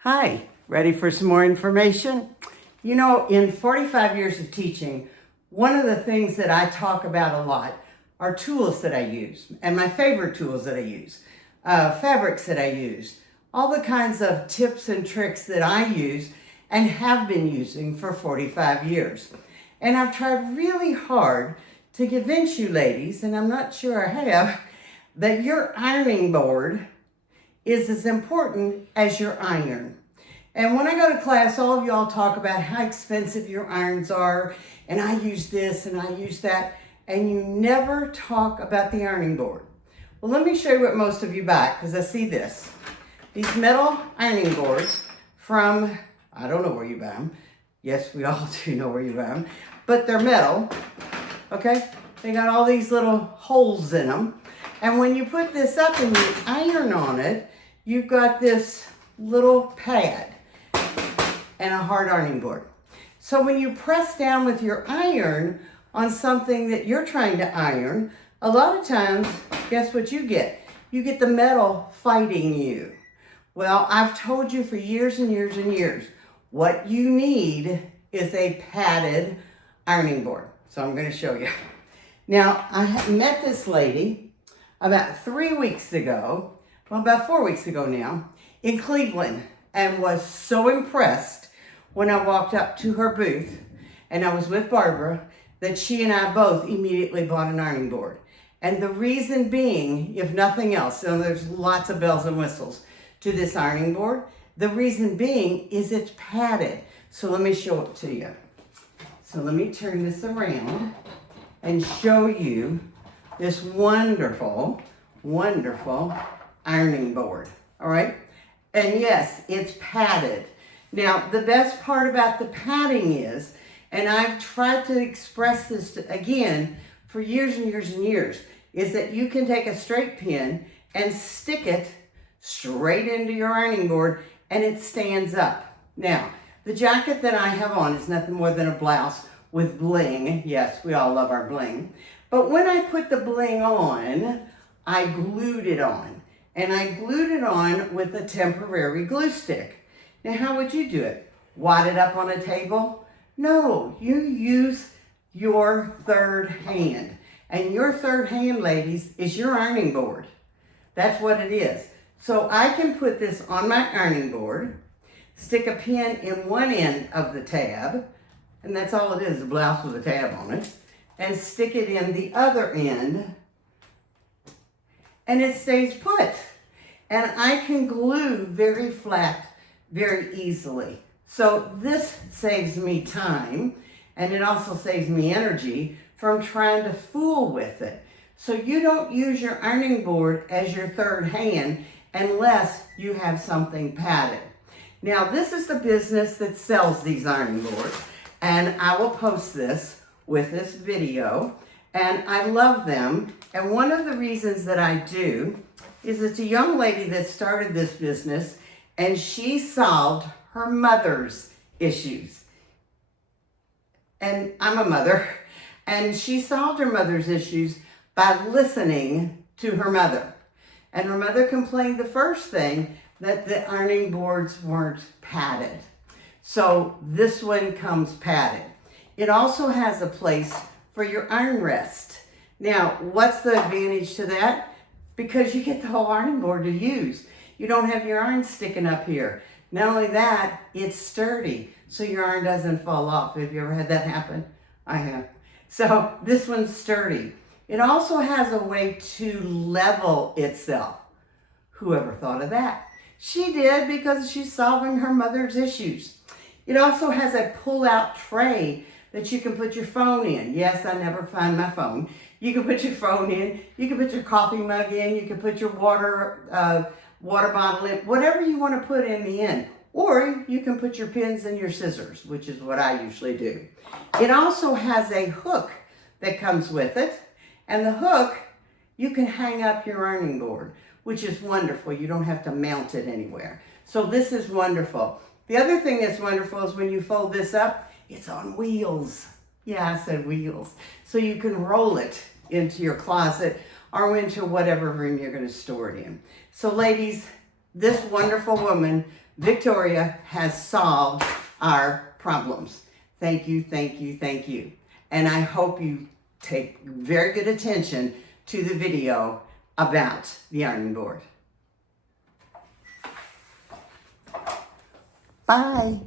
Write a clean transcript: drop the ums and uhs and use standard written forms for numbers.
Hi, ready for some more information? You know, in 45 years of teaching, one of the things that I talk about a lot are tools that I use, and my favorite tools that I use, fabrics that I use, all the kinds of tips and tricks that I use and have been using for 45 years. And I've tried really hard to convince you ladies, and I'm not sure I have, that your ironing board is as important as your iron. And when I go to class, all of y'all talk about how expensive your irons are, and I use this and I use that, and you never talk about the ironing board. Well, let me show you what most of you buy, because I see this. These metal ironing boards from, I don't know where you buy them. Yes, we all do know where you buy them, but they're metal, okay? They got all these little holes in them. And when you put this up and you iron on it, you've got this little pad and a hard ironing board. So when you press down with your iron on something that you're trying to iron, a lot of times, guess what you get? You get the metal fighting you. Well, I've told you for years and years and years, what you need is a padded ironing board. So I'm going to show you. Now, I met this lady about 3 weeks ago, well, about 4 weeks ago now, in Cleveland, and was so impressed when I walked up to her booth, and I was with Barbara, that she and I both immediately bought an ironing board. And the reason being, if nothing else, and there's lots of bells and whistles to this ironing board, the reason being is it's padded. So let me show it to you. So let me turn this around and show you this wonderful, wonderful ironing board, all right? And yes, it's padded. Now, the best part about the padding is, and I've tried to express this again for years and years and years, is that you can take a straight pin and stick it straight into your ironing board and it stands up. Now, the jacket that I have on is nothing more than a blouse with bling. Yes, we all love our bling. But when I put the bling on, I glued it on. And I glued it on with a temporary glue stick. Now, how would you do it? Wad it up on a table? No, you use your third hand. And your third hand, ladies, is your ironing board. That's what it is. So I can put this on my ironing board, stick a pin in one end of the tab, and that's all it is, a blouse with a tab on it, and stick it in the other end, and it stays put. And I can glue very flat, very easily. So this saves me time, and it also saves me energy from trying to fool with it. So you don't use your ironing board as your third hand unless you have something padded. Now, this is the business that sells these ironing boards, and I will post this with this video, and I love them. And one of the reasons that I do is it's a young lady that started this business, and she solved her mother's issues. And I'm a mother, and she solved her mother's issues by listening to her mother. And her mother complained the first thing that the ironing boards weren't padded. So this one comes padded. It also has a place for your iron rest. Now, what's the advantage to that? Because you get the whole ironing board to use. You don't have your iron sticking up here. Not only that, it's sturdy, so your iron doesn't fall off. Have you ever had that happen? I have. So this one's sturdy. It also has a way to level itself. Whoever thought of that? She did, because she's solving her mother's issues. It also has a pull-out tray that you can put your phone in. Yes, I never find my phone. You can put your phone in, you can put your coffee mug in, you can put your water bottle in, whatever you want to put in the end. Or you can put your pins and your scissors, which is what I usually do. It also has a hook that comes with it. And the hook, you can hang up your ironing board, which is wonderful. You don't have to mount it anywhere. So this is wonderful. The other thing that's wonderful is when you fold this up, it's on wheels. Yeah, I said wheels. So you can roll it into your closet or into whatever room you're going to store it in. So ladies, this wonderful woman Victoria has solved our problems. Thank you, thank you, thank you. And I hope you take very good attention to the video about the ironing board. Bye.